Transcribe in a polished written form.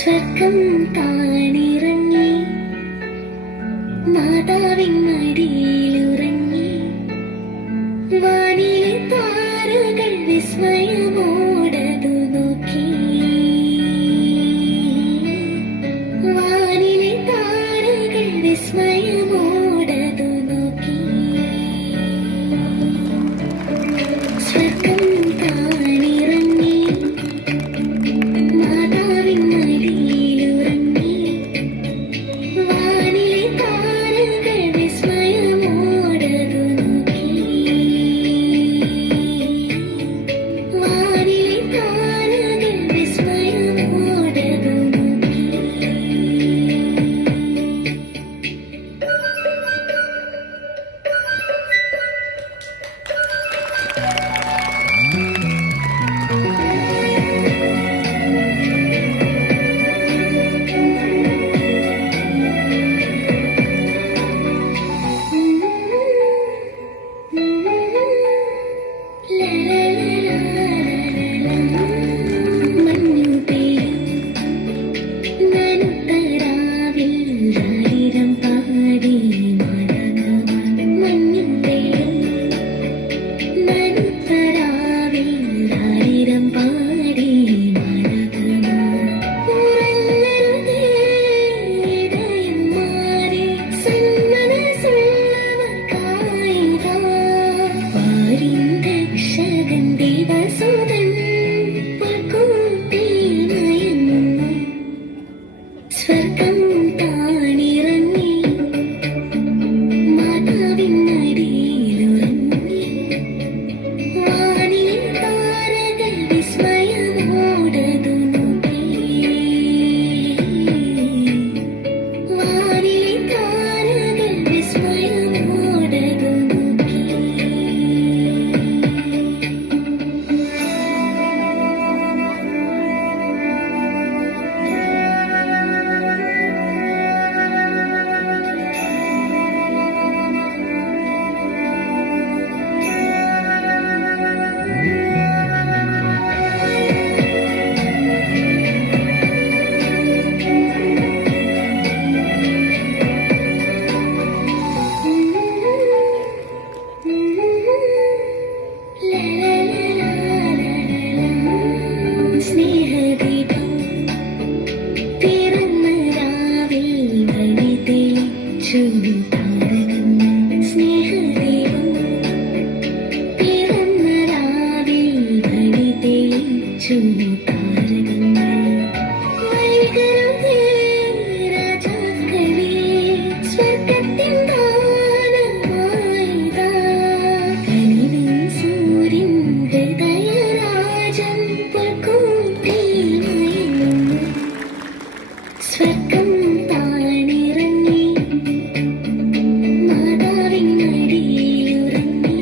സ്വർഗം താണിറങ്ങി മാതാവിൻ മടിയിലുറങ്ങി വാനിലെ താരകൾ വിസ്മയമോടതു നോക്കി വാനിലെ താരകൾ വിസ്മയമോടതു നോക്കി സ്വർഗം താണിറങ്ങി മാതാവിൻ മടിയിലുറങ്ങി വാനിലെ താരകൾ വിസ്മയമോടതു നോക്കി വാനിലെ താരകൾ വിസ്മയമോടതു നോക്കി സ്വർഗം താണിറങ്ങി മാതാവിൻ മടിയിലുറങ്ങി വാനിലെ താരകൾ വിസ്മയമോടതു നോക്കി വാനിലെ താരകൾ വിസ്മയമോടതു നോക്കി സ്നേഹദീപം പിറന്ന രാവിൽ വഴി തെളിച്ചു താരകങ്ങൾ സ്നേഹദീപം പിറന്ന രാവിൽ വഴി തെളിച്ചു താരകങ്ങൾ വൈകരുതേ രാജാക്കളേ സ്വർഗത്തിൻ ദാനമായിതാ കനിവിൻ സൂര്യൻ ഹൃദയരാജൻ സ്വർഗം താണിറങ്ങി മാതാവിൻ മടിയിലുറങ്ങി